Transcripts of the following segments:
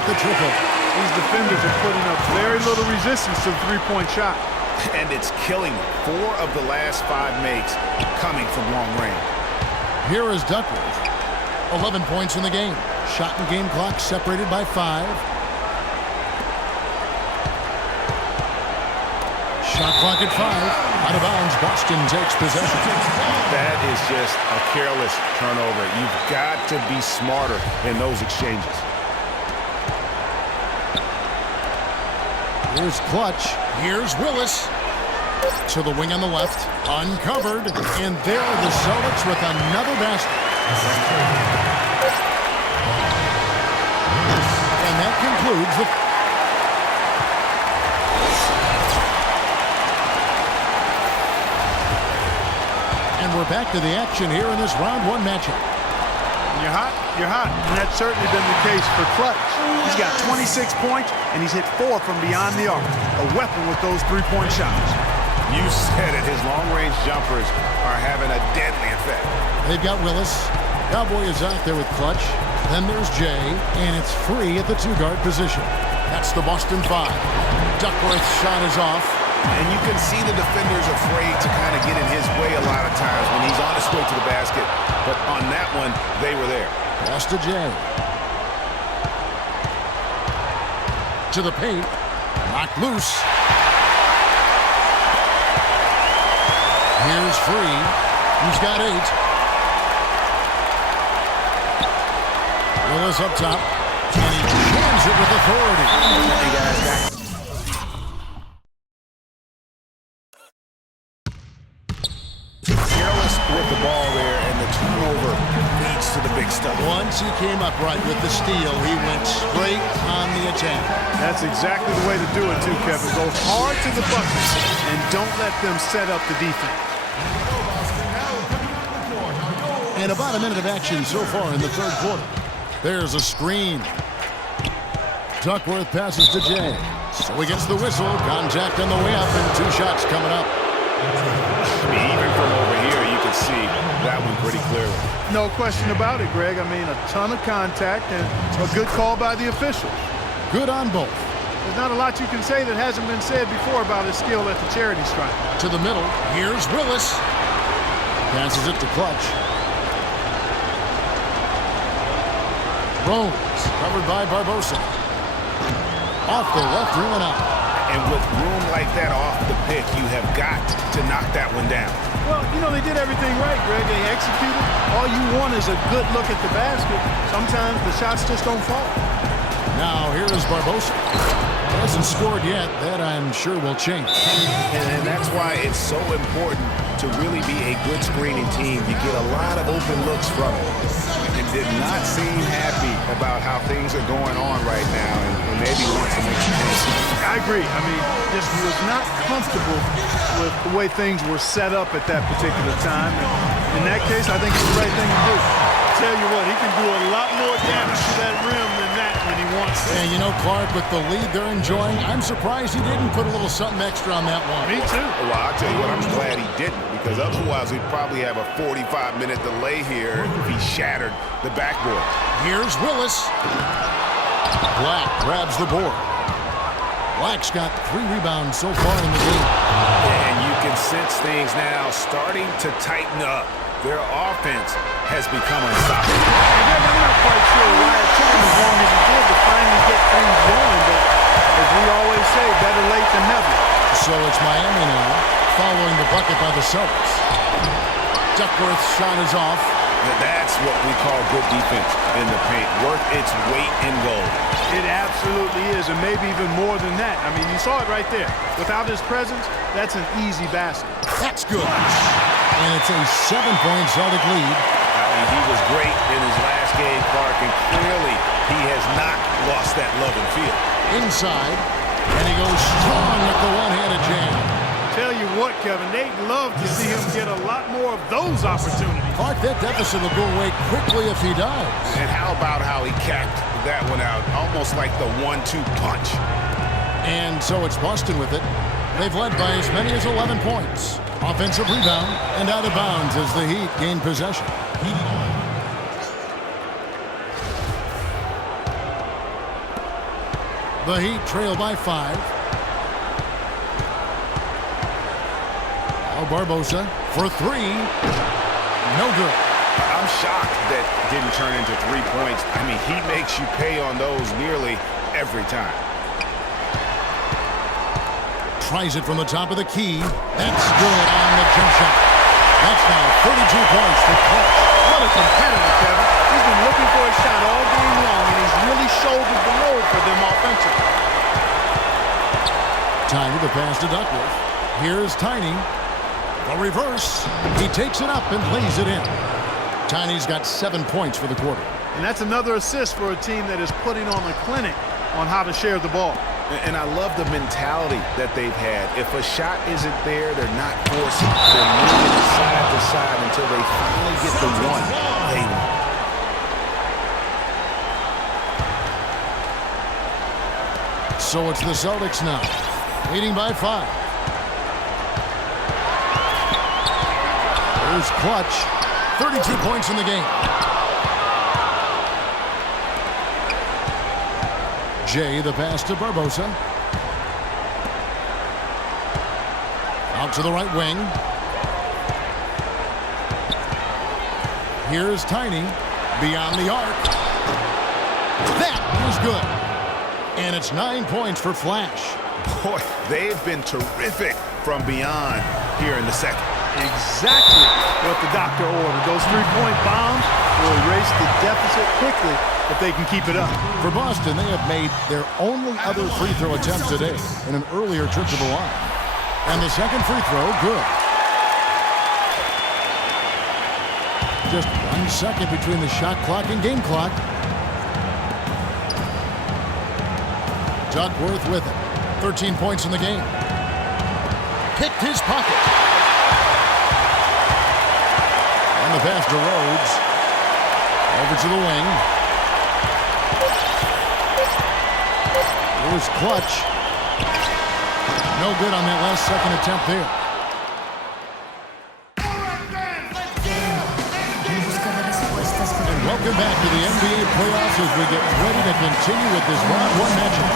with the triple. These defenders are putting up very little resistance to the three-point shot. And it's killing them. 4 of the last 5 makes coming from long range. Here is Duckworth. 11 points in the game. Shot and game clock separated by 5. Shot clock at 5. Out of bounds, Boston takes possession. That is just a careless turnover. You've got to be smarter in those exchanges. Here's Clutch. Here's Willis. To the wing on the left. Uncovered. And there are the Celtics with another basket. And that concludes the... And we're back to the action here in this round 1 matchup. You're hot, you're hot. And that's certainly been the case for Clutch. He's got 26 points, and he's hit 4 from beyond the arc. A weapon with those three-point shots. You said it. His long-range jumpers are having a deadly effect. They've got Willis. Cowboy is out there with Clutch. Then there's Jay, and it's free at the 2-guard position. That's the Boston 5. Duckworth's shot is off. And you can see the defenders afraid to kind of get in his way a lot of times when he's on his way to the basket. But on that one, they were there. Pass to Jay. To the paint. Knocked loose. Here's Free. He's got 8. Willis up top. And he jams it with authority. Hey guys, back. Careless with the ball there, and the turnover leads to the big stuff. Once he came upright with the steal, he went straight on the attack. That's exactly the way to do it, too, Kevin. Go hard to the bucket and don't let them set up the defense. And about a minute of action so far in the 3rd quarter. There's a screen. Duckworth passes to Jay. So he gets the whistle. Contact on the way up, and 2 shots coming up. Even from over here, you can see that one pretty clearly. No question about it, Greg. I mean, a ton of contact and a good call by the officials. Good on both. There's not a lot you can say that hasn't been said before about his skill at the charity stripe. To the middle. Here's Willis. Passes it to Clutch. Rose, covered by Barbosa. Off the left rim and out. And with room like that off the pick, you have got to knock that one down. Well, you know, they did everything right, Greg. They executed. All you want is a good look at the basket. Sometimes the shots just don't fall. Now, here is Barbosa. Hasn't scored yet. That, I'm sure, will change. And that's why it's so important to really be a good screening team. You get a lot of open looks from it. And did not seem happy about how things are going on right now, and maybe wants to make some changes. I agree. I mean, just was not comfortable with the way things were set up at that particular time. And in that case, I think it's the right thing to do. Tell you what, he can do a lot more damage to that rim than that when he wants to. And you know, Clark, with the lead they're enjoying, I'm surprised he didn't put a little something extra on that one. Me too. Well, I'll tell you what, I'm glad he didn't, because otherwise we'd probably have a 45-minute delay here if he shattered the backboard. Here's Willis. Black grabs the board. Black's got 3 rebounds so far in the game. And you can sense things now starting to tighten up. Their offense has become unstoppable. I'm not quite sure why it took him as long as it did to finally get things going, but as we always say, better late than never. So it's Miami now, following the bucket by the Celtics. Duckworth's shot is off. And that's what we call good defense in the paint, worth its weight in gold. It absolutely is, and maybe even more than that. I mean, you saw it right there. Without his presence, that's an easy basket. That's good. And it's a 7-point Celtic lead. I mean, he was great in his last game, Clark, and clearly he has not lost that love and feel. Inside, and he goes strong with the one-handed jam. Tell you what, Kevin, they'd love to see him get a lot more of those opportunities. Clark, that deficit will go away quickly if he does. And how about how he capped that one out, almost like the 1-2 punch. And so it's Boston with it. They've led by as many as 11 points. Offensive rebound and out of bounds as the Heat gain possession. The Heat trail by 5. Now Barbosa for 3. No good. I'm shocked that didn't turn into 3 points. I mean, he makes you pay on those nearly every time. Tries it from the top of the key. That's good on the jump shot. That's now 32 points for Clutch. What a competitor, Kevin. He's been looking for a shot all game long, and he's really shouldered the load for them offensively. Tiny the pass to Duckworth. Here's Tiny. The reverse. He takes it up and lays it in. Tiny's got 7 points for the quarter. And that's another assist for a team that is putting on a clinic on how to share the ball. And I love the mentality that they've had. If a shot isn't there, they're not forcing. They're moving it side to side until they finally get the one they want. So it's the Celtics now, leading by 5. Here's Clutch. 32 points in the game. Jay, the pass to Barbosa. Out to the right wing. Here's Tiny. Beyond the arc. That is good. And it's 9 points for Flash. Boy, they've been terrific from beyond here in the second. Exactly what the doctor ordered. Those 3-point bombs will erase the deficit quickly if they can keep it up. For Boston, they have made their only other free throw attempt today in an earlier trip to the line. And the second free throw, good. Just 1 second between the shot clock and game clock. Duckworth with it. 13 points in the game. Picked his pocket. And the pass to Rhodes. Over to the wing. Here's Clutch. No good on that last second attempt there. And welcome back to the NBA playoffs as we get ready to continue with this round 1 matchup.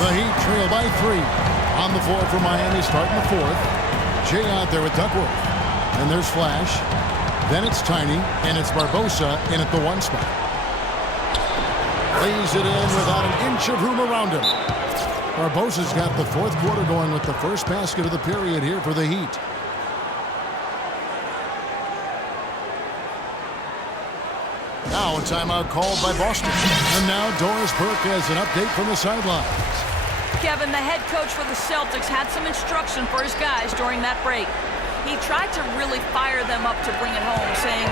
The Heat trail by 3. On the floor for Miami starting the 4th. Jay out there with Duckworth. And there's Flash. Then it's Tiny, and it's Barbosa in at the 1 spot. Lays it in without an inch of room around him. Barbosa's got the 4th quarter going with the first basket of the period here for the Heat. Now a timeout called by Boston. And now Doris Burke has an update from the sidelines. Kevin, the head coach for the Celtics, had some instruction for his guys during that break. He tried to really fire them up to bring it home, saying,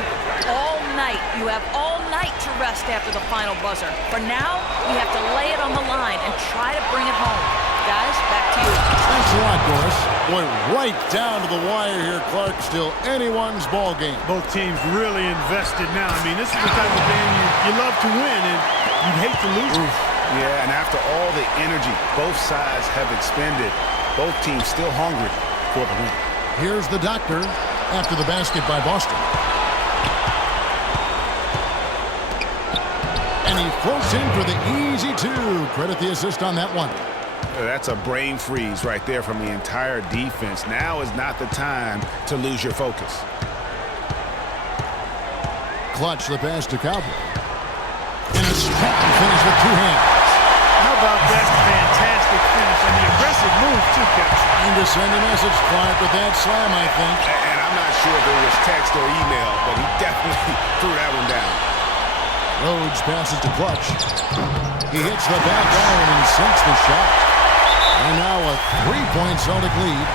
all night, you have all night to rest after the final buzzer. For now, we have to lay it on the line and try to bring it home. Guys, back to you. Thanks a lot, Doris. Boy, right down to the wire here, Clark. Still anyone's ball game. Both teams really invested now. I mean, this is the type of game you love to win, and you'd hate to lose it. Yeah, and after all the energy both sides have expended, both teams still hungry for the win. Here's the doctor after the basket by Boston. And he floats in for the easy 2. Credit the assist on that one. That's a brain freeze right there from the entire defense. Now is not the time to lose your focus. Clutch the pass to Cowboy. And a strong finish with 2 hands. How about that fantastic finish and the aggressive move, too, Kevin? Trying to send a message, Clark, with that slam, I think. And I'm not sure if it was text or email, but he definitely threw that one down. Rhodes passes to Clutch. He hits the back iron and sinks the shot. And now a 3-point Celtic lead.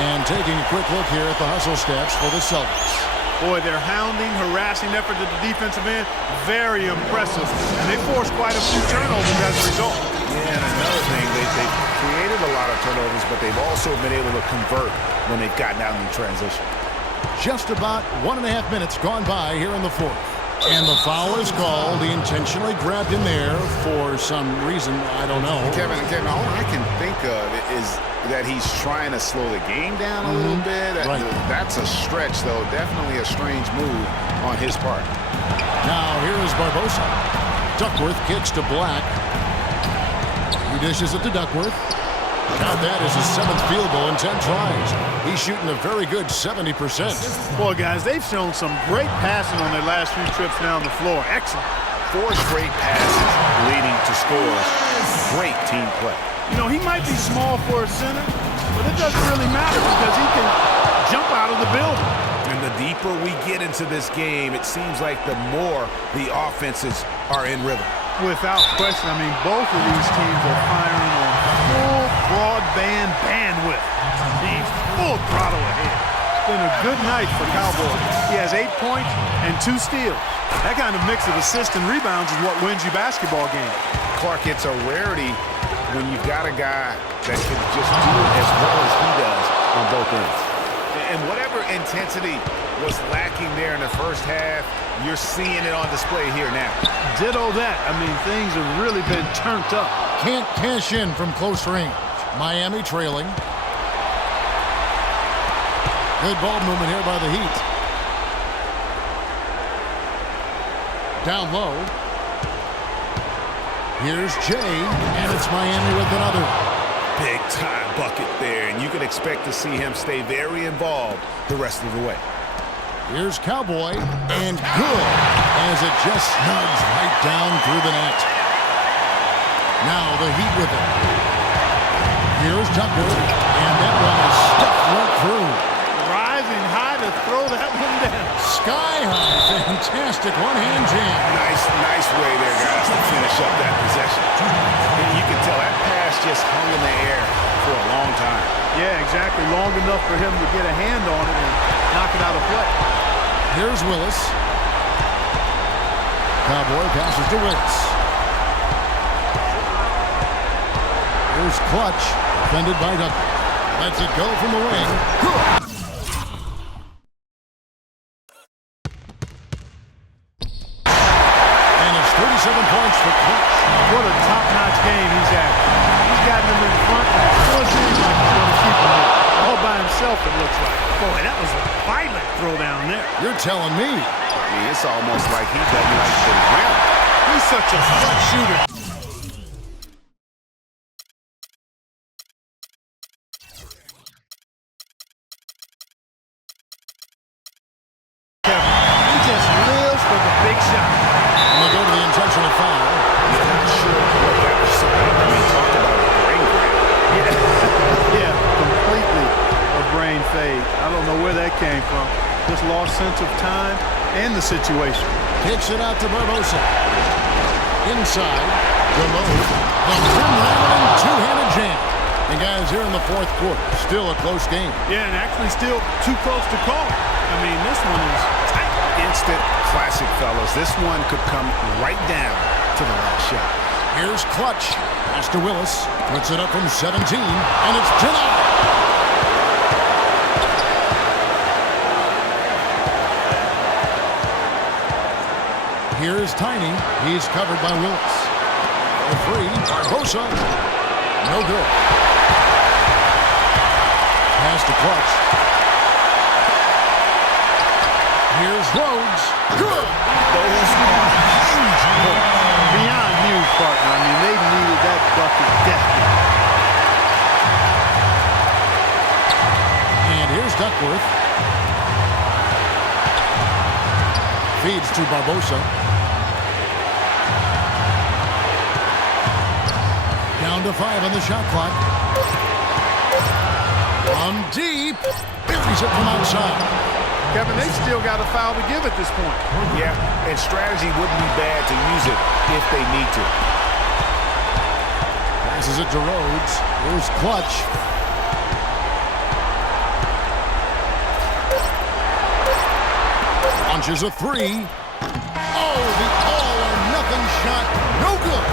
And taking a quick look here at the hustle stats for the Celtics. Boy, their hounding, harassing effort at the defensive end, very impressive. And they forced quite a few turnovers as a result. Yeah, and another thing, they've created a lot of turnovers, but they've also been able to convert when they've gotten out in transition. Just about 1.5 minutes gone by here in the 4th. And the foul is called. He intentionally grabbed him there for some reason. I don't know. Kevin, all I can think of is that he's trying to slow the game down a little bit. Right. That's a stretch, though. Definitely a strange move on his part. Now here is Barbosa. Duckworth kicks to Black. He dishes it to Duckworth. Now that is his 7th field goal in 10 tries. He's shooting a very good 70%. Boy, guys, they've shown some great passing on their last few trips down the floor. Excellent. 4 straight passes leading to scores. Great team play. You know, he might be small for a center, but it doesn't really matter because he can jump out of the building. And the deeper we get into this game, it seems like the more the offenses are in rhythm. Without question, I mean, both of these teams are firing on full broadband bandwidth. He's full throttle ahead. It's been a good night for Cowboys. He has 8 points and 2 steals. That kind of mix of assists and rebounds is what wins you basketball games. Clark, it's a rarity when you've got a guy that can just do it as well as he does on both ends. And whatever intensity was lacking there in the first half, you're seeing it on display here now. Ditto that. I mean, things have really been turned up. Can't cash in from close range. Miami trailing. Good ball movement here by the Heat. Down low. Here's Jay, and it's Miami with another. Big-time bucket there, and you can expect to see him stay very involved the rest of the way. Here's Cowboy, and good, as it just snugs right down through the net. Now the Heat with it. Here's Tucker, and that one is stuffed right through. Rising high to throw that one down. Sky high, fantastic one-hand jam. Nice way there, guys, to finish up that possession. And you can tell that pass just hung in the air for a long time. Yeah, exactly. Long enough for him to get a hand on it and knock it out of play. Here's Willis. Cowboy passes to Willis. Here's Clutch, defended by Ducker. Lets it go from the wing. Good. And it's 37 points for Clutch. What a top-notch game he's had. He's gotten him in front, and it sure seems like he's going to keep him there. All by himself, it looks like. Boy, that was a violent throw down there. You're telling me. I mean, it's almost like he doesn't like the rim. He's such a clutch shooter. He just lives for the big shot. And they go to the intentional foul. You're not sure what that was about. I mean, talk about a brain grab. Yeah, completely a brain fade. I don't know where that came from. Just lost sense of time and the situation. Kicks it out to Barbosa. Inside, below, the rim-rattling two-handed jam. And guys, here in the fourth quarter, still a close game. Yeah, and actually still too close to call. I mean, this one is tight. Instant classic, fellas. This one could come right down to the last shot. Here's Clutch. Pass to Willis. Puts it up from 17, and it's denied. Here's Tiny. He's covered by Willis. The three. Barbosa. No good. Pass to Clutch. Here's Rhodes. Good. Those are huge points. Beyond huge, partner. I mean, they needed that bucket desperately. And here's Duckworth. Feeds to Barbosa. Down to 5 on the shot clock. On deep. Buries it from outside. Kevin, they've still got a foul to give at this point. Yeah, and strategy wouldn't be bad to use it if they need to. Passes it to Rhodes. Here's Clutch. Launches a three. Oh, the all-or-nothing shot. No good.